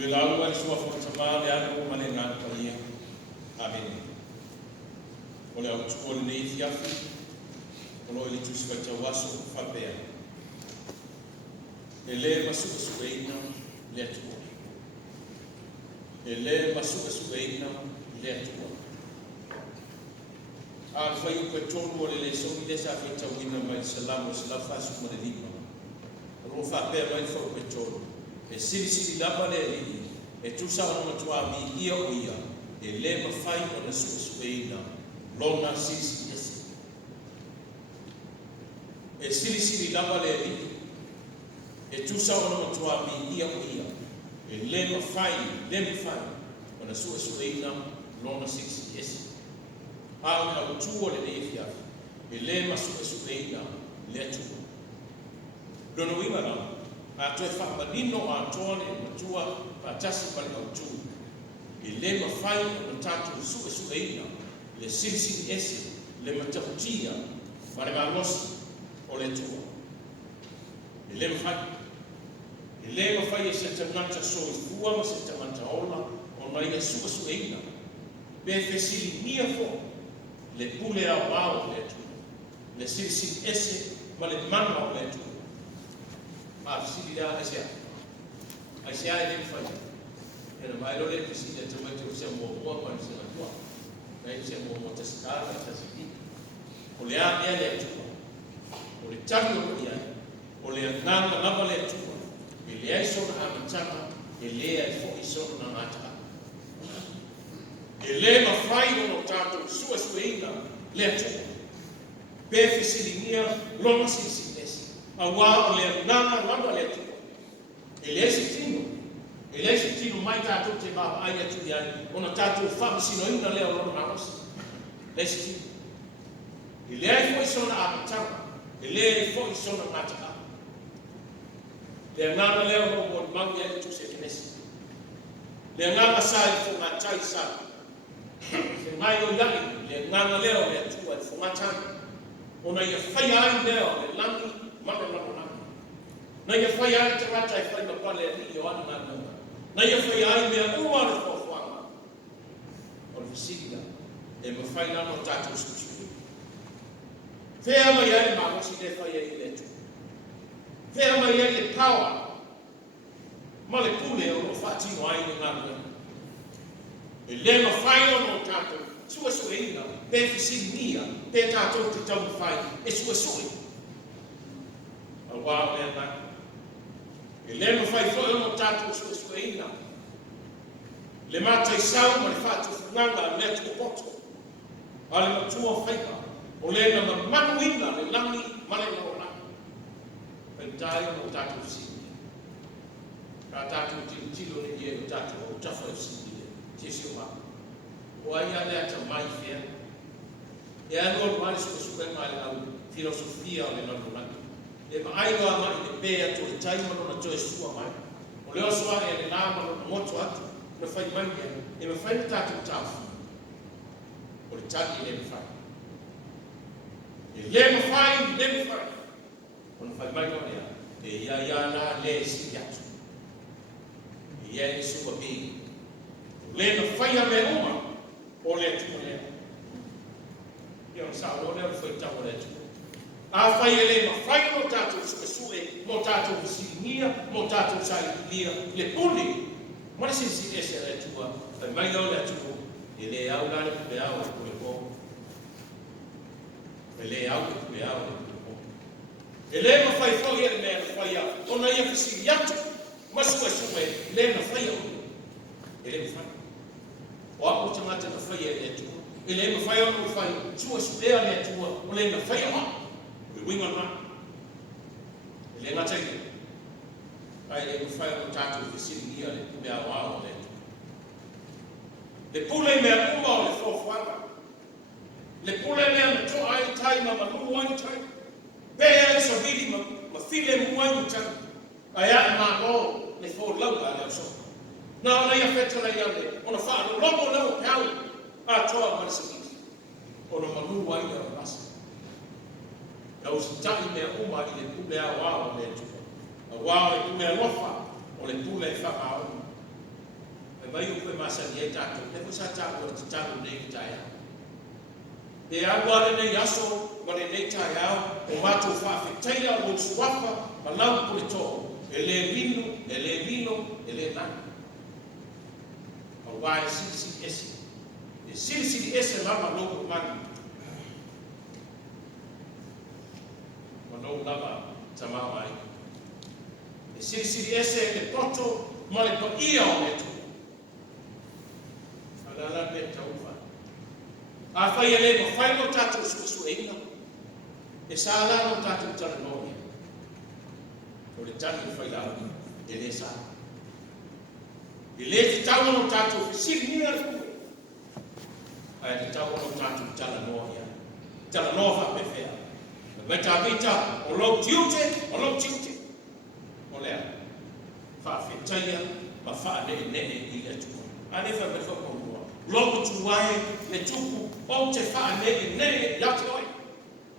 le lau ai sua whakatamā le ana o mane ngā paia. Amen. O le au tuko le nei fiafi, o lo ili tusi vai tau aso whapea. E le masuka sueina le atua. E le masuka sueina le atua. A whai o koe tonu o le songi le sa whai tau ina mai salamo se lau whasu ma le lima. Ro whapea mai whau koe tonu. E siri lapa le li, e tusa o matua mi ia o ia, e le mawhai o na sueina, longa siri esi. E siri lapa le li, e tusa o matua mi ia o ia, e le mawhai o na sueina, longa siri esi. A o na utua le neifia, e le masueina, le atua. Dono inga na, a toe whapanino a tōne matua pa tasi pale au tū. I le mawhai o tātou sueina, le siri ese, le matahutia, ma le malosi o le tua. I le mawhai e se tangata soi fua ma se tangata ola o mai e sueina. Pe fesili nia fo, le pule au au le tua. Le siri ese, ma le mana o le tua. Ma sili da asia. Asia e le fai. Era mai lo le sili da tamati o se mo pa se na tua. Dai se mo te skala ta sili. O le a le tua. O le tagi o ia. O le nana na le tua. E le ai so na amata, e le ai fo so na mata. E le ma fai no tato sueina le tua. Pe fisilinia loma sili. Awa o le nana nana le tuko. E le si tino mai tātou te mapa aia tui ai, ona tātou whamasino ina leo lona nawas. Le si tino. E le ai fwoi sona apatama, e le ai fwoi sona mataka. Le nana leo no mo mangi ai tu se kinesi. Le nana sai fo matai sa. Se mai o yai, le nana leo le tu ai fo matai. Ona ia whai ai leo le langi mana. Na ia whai ai te rata e whai mapale e ni o ana nana. Na ia whai ai mea umare kua whanga. O le visiga, e ma whai nana o tātou susu. Whea mai ai ma hosi le whai ai le tu. Whea mai ai le power. Ma le pule o no whatino ai ni ngana. E le ma whai o no tātou. Sua ina, pe visigia, pe tātou te tau whai. E sua. Awa mea nai. E le ma whai whoi ono tātou sueina. Le mātai sau ma le whātou whunganga mea tuko poto. A le matua whaika. O le na manuina le langi male na o langi. Pentai ono tātou sindia. Ka tātou tilo ni ie o tātou o tafa e sindia. Tiesi o maka. O ai ale ata mai whea. E anua mare suka mai le au filosofia o le nanunanga. E ma ai loa mai le pēa to le taimano na toe sua mai. O leo soa e le nāmano na moto atu, na whai mai e ma whai tātou tāwhi. O le tagi le ma whai. E le ma whai. O na whai mai o lea, e ia nā le si atu. E ia e sua pēi. O le na whai a me uma, o le atu o lea. Ia o sa o lea whai tau o le atu. A whai ele ma whai mo tātou sue, mo tātou visinia, mo tātou sailia, le puli. Mare si ese le tua, whai mai lau le atu, e le au lale pule au e kule po. E le au le pule au e kule po. E le ma whai whai ele mea na whai au, ona ia visinia atu, ma sue, le na whai au. E le ma whai. O ako tamata na whai ele atu, e le ma whai au na whai, sue le atu, o le na whai au. Winga na. Le ngata i. Ai le whai o tātou whisiringia le pule au au le. Le pule mea uma o le whawhanga. Le pule mea na to ai tai ma malu ai tai. Pea e so hiri ma while muai mutai. Ai a ma o le whawlauga le so. Na ona ia whetala ia le. Ona whaano lomo leo peau. A toa marisa hiri. Ona malu ai le rasa. Na usitai mea uma i le pule a wao le tuka. A wao e pule a lofa o le pule e whaka au. e mai o koe masani e tātou, ne ko sa tātou te tātou nei ki tāia. E awa nei aso, ma nei tai au, o mātou whawhetaia o suafa, ma lau kore tō, e le vino, e le nani. A wai siri ese. E siri ese lama loko mani. Ma no lama tamau ai. E siri ese le poto, ma le to ia o le tu. Alala me taufa. A whai ele ma whai no tātou suesueina. E sa ala no tātou tala noia. O le tani o whai lau, e le sa. E le te tau no tātou whisiri ni ala kue. Ai te tau no tātou tala noia. Tala noa whapewhea. Me tā vita o lau tiute, O lea. Whawhetaia, ma whaane i le tua. Ane wha me whakonua. Logo tuai, le tuku, o te whaane i ate oi.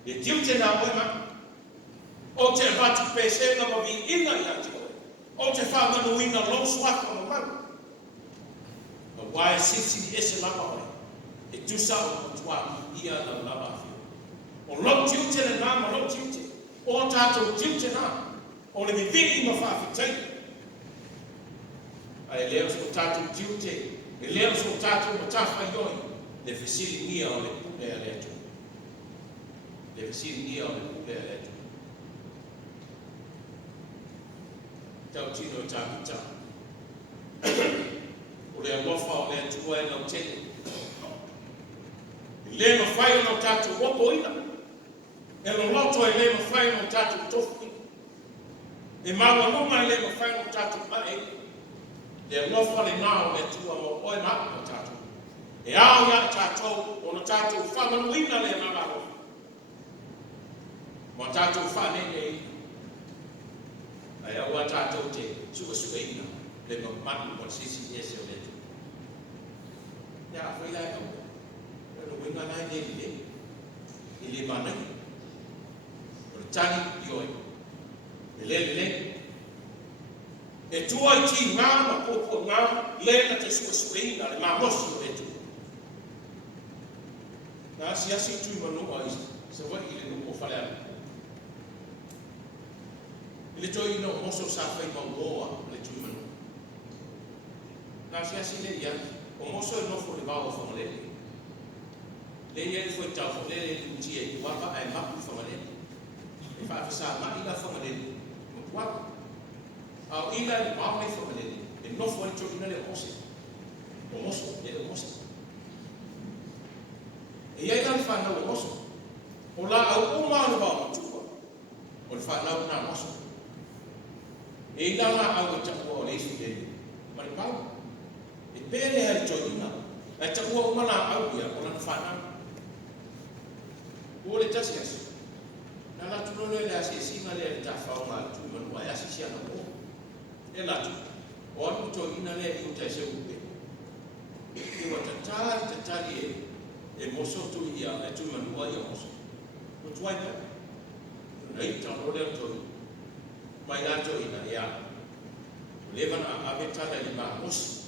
E tiute nā oe ma. O te watu pēsenga ma vi ina i ate oi. O te whamanuina lo suaka ma manu. Ma wae sisi ese lama oi. E tusa o tua ia na lama fio. O lo tiute le nā ma lo tiute. O tātou tiute nā. O le vivi ma whawhitai. Ai leo so tātou tiute. E leo so tātou ma tawha ioi. Le whisiri nia o le pule a le atu. Le whisiri nia o le pule a le atu. Tau tino tā pita. O le alofa o le atua e nau tene. E le ma whai o nau tātou wapo ina. E lo loto e le ma whai o nau tātou tofu ina. E maua numa e le ma whai o nau tātou mae. Le alofa le nao le atua mo oe maa o tātou. E ao ia tātou o na tātou whamanuina le nabaro. Ma tātou whanene ina. Ai aua tātou te suesueina le mamanu o sisi ese o letu. Ia a whaila e au. E no winga nai ne le. I le manai. O le tani i oi. E le. E tua i ti ngā ma popo ngā le na te suesueina le mamosi o letu. Nā si tui manu o isi. Se wai i le nuko whale anu. Le toi no moso sa fai mangoa le tui manu. Nā si le ia, o moso e nofo le vau whamalele. Le ia le foi tau whamalele le utia i wapa ai mapu whamalele. E whaafasa mai la whamalele. Mpuaka. Au ila i mau mai whamalele. E nofo ai toi le ose. O moso, le ose. E ia ila le whanau o moso. O la au umau le vau matua. O le whanau na moso. E ila nga au e takua o le isu le maripau. E pēle hai toina. E takua umana au ia o lana whanau. O le tasi asu. Nā la tunono e le asi e singa le ta whao ngā tui manua e asi siana o. E la tu. O anu toina le i uta e se upe. E wa tatari e moso tu ia e tui manua ia moso. O tuai pa. Nei tano le toina. Mai ato ina ia. Levana avetala le mamosi.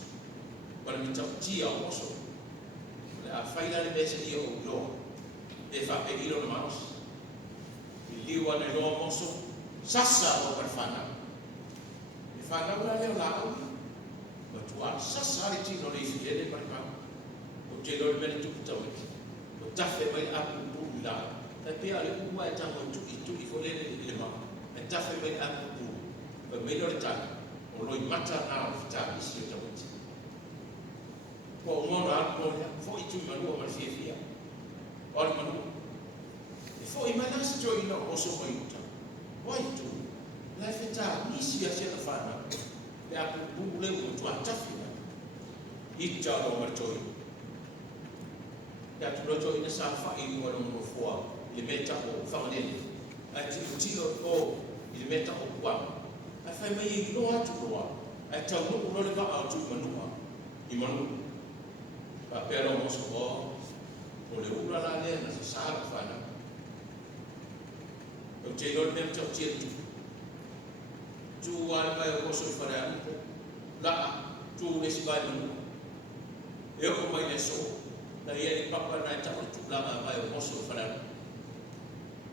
Para mi tautia o moso. Le a faila le bese ia o lo. E fa pegilo le mamosi. I liwa ne lo moso. Sasa o perfana. E fa naura le o lao. Ma tua sasa le tino le isi le parima. O te lo le mene tukuta wiki. O tafe mai apu buru la. Ta pia le uwa e tango tuki folele le mama. E tafe mai apu buru. Pa meno le tanga. O loi mata na o fita isi o tawiti. Ko o ngona apu moria. Fo i tui manua ma fia. O le manua. E fo i manasi jo ina o so mai uta. Wai tu. La fita nisi a sena whana. Le apu buru le o tua tafina. I talo ma toi. Ya tu roto ina sa fa i ngona mo fua. Le meta o whamanele. A tilo o i meta o kuama. A whai mai i no atu roa. A tau nuku role ka au tu manua. I manua. Pa pera o moso o. O le ura la lea na sa sāra whana. O te lor mea tau tia tu. Tu wale mai o moso i whare anu. Laa. tu esi vai manu e o mai le so na ia papa na ta tu lama mai o moso fara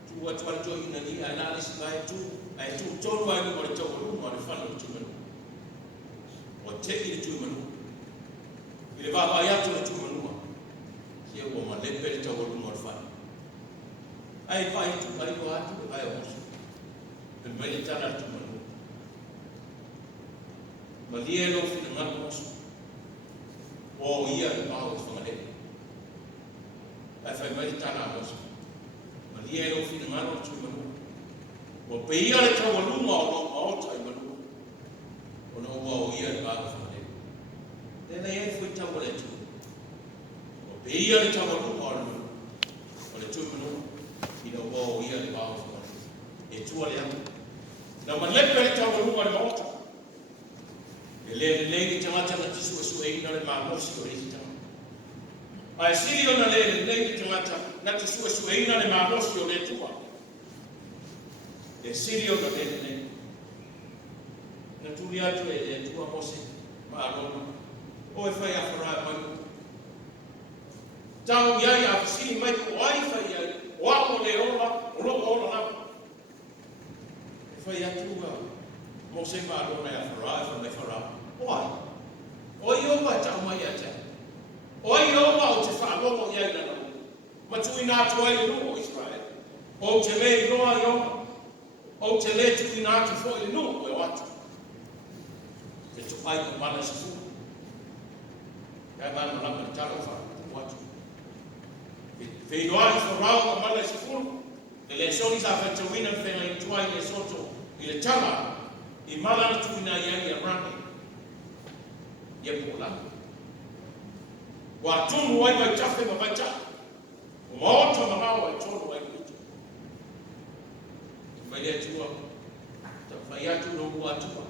tu atu atu ina ni ana esi vai tu ai tu tonu mai mo le tau mo le fala tu manu o te i tu manu ile va vai atu tu manu ia o ma le pe tau mo le fala ai vai tu vai o atu vai o moso ben mai tana tu manu ma dia lo fina ngana moso o ia i pao whangare ai whai mai tana moso ma dia lo fina ngana tu manu o pe ia le tau aluma o lo maota i manu o no o ia i pao whangare tēnā ia fui tau le tu o pe ia le tau aluma o le tu manu i no o ia i pao whangare e tua le atu na ma lepe le tau aluma le maota le ki tangata na tisu su e na le mamosi o rita ai sili ona le ki tangata na tisu su e na le mamosi o le tua e sili ona le na tuli atu e le tua mose ma aroma o e fai afara mai tau ia ia sili mai ko ai fai ia o amo le ola o lo ola na e fai atu mose ma aroma e afara fa me fara why? Oi o ma tau mai ata. Oi o ma o te whaalogo iai nana. Ma tui nā tuai no o Israel. O te le roa i oma. O te le tui nā tu fo i no o e watu. Te tupai ko mana si fu. Kai mana lama ni talo wha o watu. Whei doa i wharau ko mana si fu. E le soni sa whetawina whena i tuai le soto. I le tala. I mana tui nā iai a rani. Ia pola. Wa tonu wai mai tafe ma mai tafe. O maoto ma ngau ai tonu wai kutu. Mai le tua. Ta whai atu no ua tua.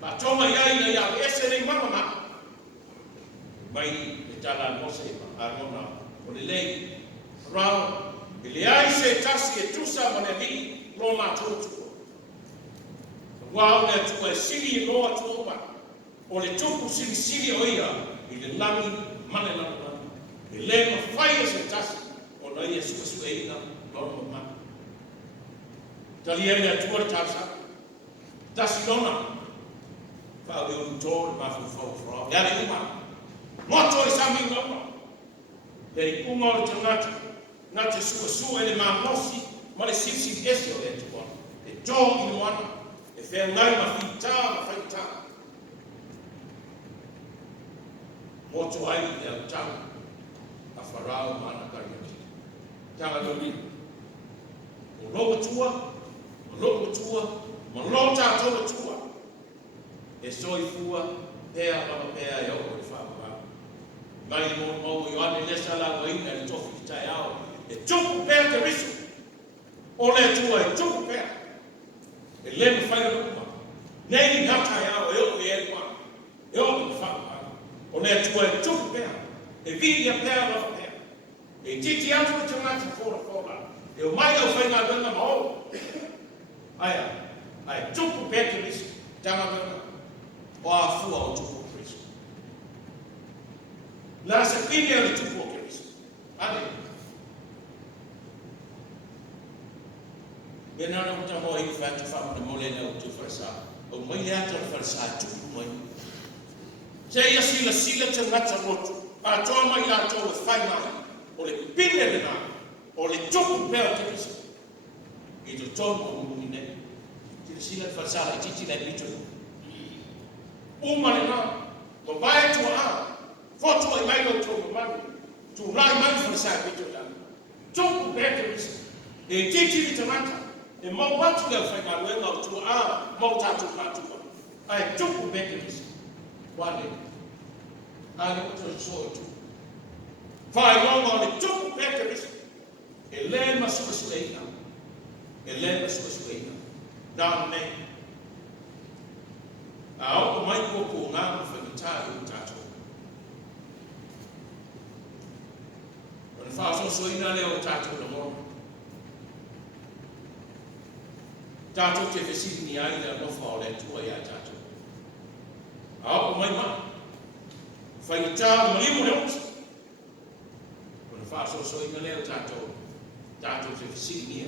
Ma toma iai na ia ese nei mama. Mai le tala mose ma arona. O le lei. Rao. I le ai se tasi e tusa ma le li. Roma tutu. Wa o le tua e sili i loa tua ma. O le tupu sili o ia, i le lami mane nana. I le ma whai e se tasi, o na ia suka e ina, loro ma. Tali e le atua tasa, tasi lona. Whao e unu tōre ma fu whao. Ia le uma. Moto e sami lona. Le i unga o le tangata, na te suka e le mamosi, ma le sisi ese o le atua. E tō i nuana, e whea ngai ma whita, ma whaita. Moto ai le au tau, a wharau mana kariati. Tanga noni. O loa tua, ma lo tātou tua. E soi fua, pea mama pea e au o le whāpapa. Mai mo i ane lesa la waina i tofi ki tai au. E tupu pea te risu. O le tua e tupu pea. E lemu whaia lukuma. Nei ngatai au e o e kwa. E o le whāpapa. O le tua e tupu pea, e vidia pea la pea. E titi atu e tangata fora. E o mai au whainga luna mao. Ai tupu pea te risi, tanga luna. O a fua o tupu risi. La se pini o le tupu o ke risi. Ane. E nana uta hoa i whatu whamu na mole na utu wharasa. O mai le ata o wharasa tupu mai. Se ia sila te ngata rotu, a toa mai a toa le whainga, o le pine le nā, o le tupu pēo te kisa. I to tonu o muni ne, te sila te wharsala i titi le mito. Uma le nā, ma vai tua a, fotu ai mai o tonu manu, tu rai mai wharsala mito le anu. Tupu pēo te kisa. E titi li te ngata, e mau watu le whainga luenga o tua a, mau tātu mātua. Ai tupu pēo te kisa. Wale, ale o so tu. Vai longa le tupu pekeris. E le masuka sueina. Da me. A o mai ko ngā whakitari o tātou. O le whaaso sueina leo tātou na mora. Tātou te whesini ai le nofa o le tua ia tātou. Au mai ma. Fai ta malimu le usi. Kuna fa so ina le tato. Tato se sinia.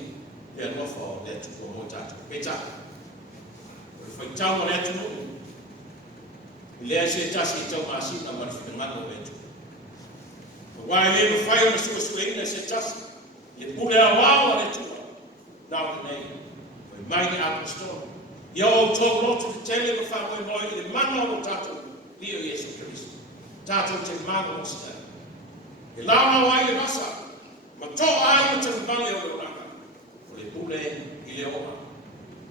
Le no fo le tu ko mo tato. Peta. Kuna fai ta mo le tu. Le se ta si ta ma si na ma fi na no le tu. Wa le no fai o so ina se ta si. Le pule a wa le tu. Now the name. We mighty apostolic. Yo to lotu te tele mo fa mo mo le mana o tato. Dio Yesu Kristo. Tato te mana o sta. E lama wa ile basa. Ma to ai te male o raka. O le pule i le oma.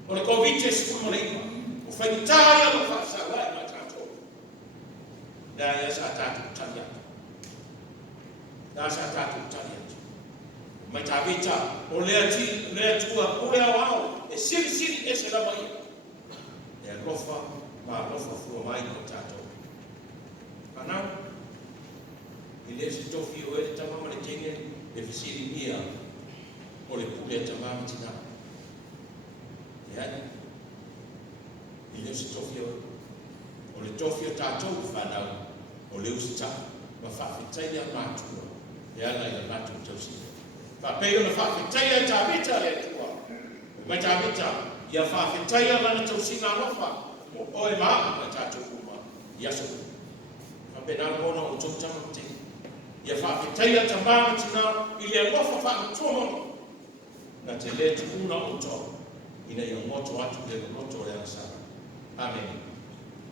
O le kovite sku mo le. O fa italia lo fa sa wa ma tato. Da ya sa tato talia. Da sa tato talia. Ma tabita o le tua pule au e siri e se la mai. E rofa ma rofa fu mai ko tato. Ana ile se tofi o e tama le tenge e fisiri mia o le pule tama tina. Ya ile se tofi o le tofi tato fa na o le usta ma fa fitaya ma tu. Ya la ile ma tu tosi. Papel na fa fitaya tabita le tua. Ma tabita ya fa fitaya na tosi na rofa. O e ma ma tato kuma. Ya so. Papel na mona o tonta mte. Ya fa fitaya tamba tina ile rofa fa tomo. Na tele tu una o to. Ina yo moto watu le moto ya sana. Amen.